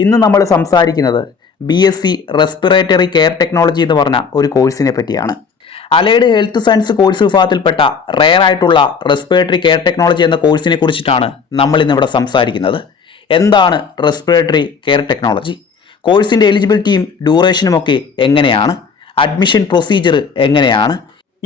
ഇന്ന് നമ്മൾ സംസാരിക്കുന്നത് B S C respiratory care technology എന്ന് പറഞ്ഞ ഒരു കോഴ്സിനെ പറ്റിയാണ്. അലൈഡ് ഹെൽത്ത് സയൻസ് കോഴ്സ് വിഭാഗത്തിൽപ്പെട്ട റെയർ ആയിട്ടുള്ള റെസ്പിറേറ്ററി കെയർ ടെക്നോളജി എന്ന കോഴ്സിനെ കുറിച്ചിട്ടാണ് നമ്മൾ ഇന്നിവിടെ സംസാരിക്കുന്നത്. എന്താണ് റെസ്പിറേറ്ററി കെയർ ടെക്നോളജി കോഴ്സിന്റെ എലിജിബിലിറ്റിയും ഡ്യൂറേഷനും ഒക്കെ എങ്ങനെയാണ്? അഡ്മിഷൻ പ്രൊസീജിയർ എങ്ങനെയാണ്?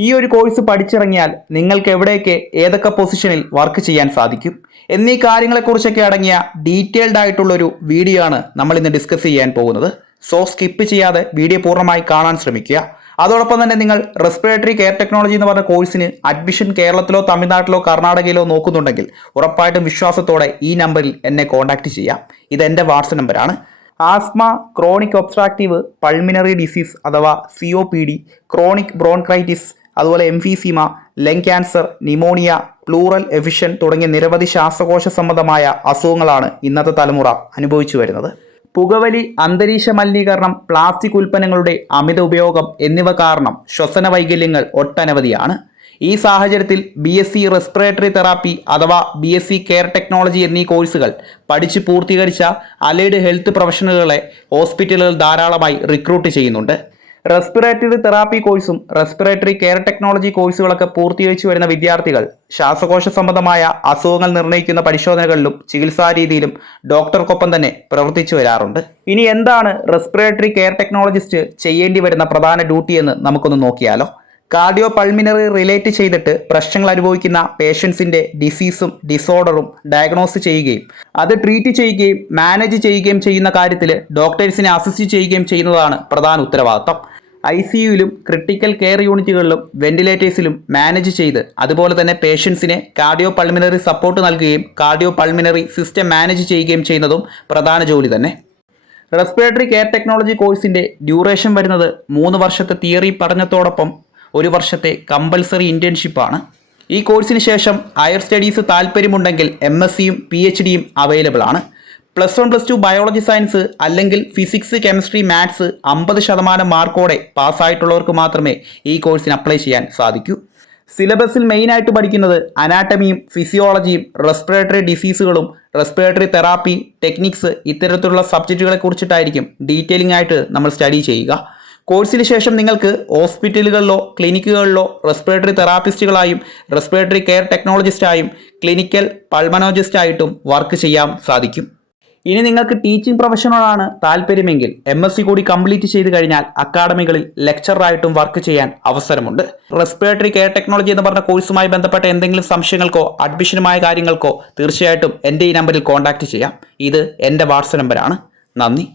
ഈ ഒരു കോഴ്സ് പഠിച്ചിറങ്ങിയാൽ നിങ്ങൾക്ക് എവിടെയൊക്കെ ഏതൊക്കെ പൊസിഷനിൽ വർക്ക് ചെയ്യാൻ സാധിക്കും? എന്നീ കാര്യങ്ങളെക്കുറിച്ചൊക്കെ അടങ്ങിയ ഡീറ്റെയിൽഡ് ആയിട്ടുള്ളൊരു വീഡിയോ ആണ് നമ്മൾ ഇന്ന് ഡിസ്കസ് ചെയ്യാൻ പോകുന്നത്. സോ സ്കിപ്പ് ചെയ്യാതെ വീഡിയോ പൂർണമായി കാണാൻ ശ്രമിക്കുക. അതോടൊപ്പം തന്നെ നിങ്ങൾ റെസ്പിറേറ്ററി കെയർ ടെക്നോളജി എന്ന് പറഞ്ഞ കോഴ്സിന് അഡ്മിഷൻ കേരളത്തിലോ തമിഴ്നാട്ടിലോ കർണാടകയിലോ നോക്കുന്നുണ്ടെങ്കിൽ ഉറപ്പായിട്ടും വിശ്വാസത്തോടെ ഈ നമ്പറിൽ എന്നെ കോൺടാക്റ്റ് ചെയ്യാം. ഇത് എന്റെ വാട്സപ്പ് നമ്പറാണ് asthma chronic obstructive pulmonary disease അഥവാ C O P D chronic bronchitis അതുപോലെ emphysema lung cancer pneumonia pleural effusion തുടങ്ങിയ നിരവധി ശ്വാസകോശ സംബന്ധമായ അസുഖങ്ങളാണ് ഇന്നത്തെ തലമുറ അനുഭവിച്ചു വരുന്നത്. പുകവലി അന്തരീക്ഷ മലിനീകരണം പ്ലാസ്റ്റിക് ഉൽപ്പന്നങ്ങളുടെ അമിത ഉപയോഗം എന്നിവ കാരണം ശ്വസന വൈകല്യങ്ങൾ ഒട്ടനവധിയാണ്. ഈ സാഹചര്യത്തിൽ B S C respiratory therapy അഥവാ B S C care technology എന്നീ കോഴ്സുകൾ പഠിച്ച് പൂർത്തീകരിച്ച അലൈഡ് ഹെൽത്ത് പ്രൊഫഷണലുകളെ ഹോസ്പിറ്റലുകൾ ധാരാളമായി റിക്രൂട്ട് ചെയ്യുന്നുണ്ട്. റെസ്പിറേറ്ററി തെറാപ്പി കോഴ്സും റെസ്പിറേറ്ററി കെയർ ടെക്നോളജി കോഴ്സുകളൊക്കെ പൂർത്തീകരിച്ചു വരുന്ന വിദ്യാർത്ഥികൾ ശ്വാസകോശ സംബന്ധമായ അസുഖങ്ങൾ നിർണയിക്കുന്ന പരിശോധനകളിലും ചികിത്സാ രീതിയിലും ഡോക്ടർക്കൊപ്പം തന്നെ പ്രവർത്തിച്ചു വരാറുണ്ട്. ഇനി എന്താണ് റെസ്പിറേറ്ററി കെയർ ടെക്നോളജിസ്റ്റ് ചെയ്യേണ്ടി വരുന്ന പ്രധാന ഡ്യൂട്ടി എന്ന് നമുക്കൊന്ന് നോക്കിയാലോ. കാർഡിയോ പൾമിനറി റിലേറ്റ് ചെയ്തിട്ട് പ്രശ്നങ്ങൾ അനുഭവിക്കുന്ന പേഷ്യൻസിന്റെ ഡിസീസും ഡിസോർഡറും ഡയഗ്നോസ് ചെയ്യുകയും അത് ട്രീറ്റ് ചെയ്യുകയും മാനേജ് ചെയ്യുകയും ചെയ്യുന്ന കാര്യത്തിൽ ഡോക്ടേഴ്സിനെ അസിസ്റ്റ് ചെയ്യുകയും ചെയ്യുന്നതാണ് പ്രധാന ഉത്തരവാദിത്തം. ഐ സി യുയിലും ക്രിട്ടിക്കൽ കെയർ യൂണിറ്റുകളിലും വെന്റിലേറ്റേഴ്സിലും മാനേജ് ചെയ്ത് അതുപോലെ തന്നെ പേഷ്യൻസിനെ കാർഡിയോ പൾമിനറി സപ്പോർട്ട് നൽകുകയും കാർഡിയോ പൾമിനറി സിസ്റ്റം മാനേജ് ചെയ്യുകയും ചെയ്യുന്നതും പ്രധാന ജോലി തന്നെ. റെസ്പിറേറ്ററി കെയർ ടെക്നോളജി കോഴ്സിന്റെ ഡ്യൂറേഷൻ വരുന്നത് മൂന്ന് വർഷത്തെ തിയറി പഠനത്തോടൊപ്പം ഒരു വർഷത്തെ കമ്പൽസറി ഇന്റേൺഷിപ്പാണ് ഈ കോഴ്സിന് ശേഷം ഹയർ സ്റ്റഡീസ് താല്പര്യമുണ്ടെങ്കിൽ എം എസ് സിയും പി എച്ച് ഡിയും അവൈലബിൾ ആണ്. Plus one plus two biology science അല്ലെങ്കിൽ ഫിസിക്സ് കെമിസ്ട്രി മാത്സ് അമ്പത് ശതമാനം മാർക്കോടെ പാസ്സായിട്ടുള്ളവർക്ക് മാത്രമേ ഈ കോഴ്സിന് അപ്ലൈ ചെയ്യാൻ സാധിക്കൂ. സിലബസിൽ മെയിനായിട്ട് പഠിക്കുന്നത് അനാട്ടമിയും ഫിസിയോളജിയും റെസ്പിറേറ്ററി ഡിസീസുകളും റെസ്പിറേറ്ററി തെറാപ്പി ടെക്നിക്സ് ഇത്തരത്തിലുള്ള സബ്ജക്റ്റുകളെ കുറിച്ചിട്ടായിരിക്കും ഡീറ്റെയിലിംഗ് ആയിട്ട് നമ്മൾ സ്റ്റഡി ചെയ്യുക. കോഴ്സിന് ശേഷം നിങ്ങൾക്ക് ഹോസ്പിറ്റലുകളിലോ ക്ലിനിക്കുകളിലോ റെസ്പിറേറ്ററി തെറാപ്പിസ്റ്റുകളായും റെസ്പിറേറ്ററി കെയർ ടെക്നോളജിസ്റ്റായും ക്ലിനിക്കൽ പൾമനോജിസ്റ്റായിട്ടും വർക്ക് ചെയ്യാൻ സാധിക്കും. ഇനി നിങ്ങൾക്ക് ടീച്ചിങ് പ്രൊഫഷനോടാണ് താല്പര്യമെങ്കിൽ എം എസ് സി കൂടി കംപ്ലീറ്റ് ചെയ്ത് കഴിഞ്ഞാൽ അക്കാഡമികളിൽ ലെക്ചറായിട്ടും വർക്ക് ചെയ്യാൻ അവസരമുണ്ട്. റെസ്പിറേറ്ററി കെയർ ടെക്നോളജി എന്ന് പറഞ്ഞ കോഴ്സുമായി ബന്ധപ്പെട്ട എന്തെങ്കിലും സംശയങ്ങൾക്കോ അഡ്മിഷനുമായ കാര്യങ്ങൾക്കോ തീർച്ചയായിട്ടും എന്റെ ഈ നമ്പറിൽ കോൺടാക്റ്റ് ചെയ്യാം. ഇത് എന്റെ വാട്സപ്പ് നമ്പറാണ് നന്ദി.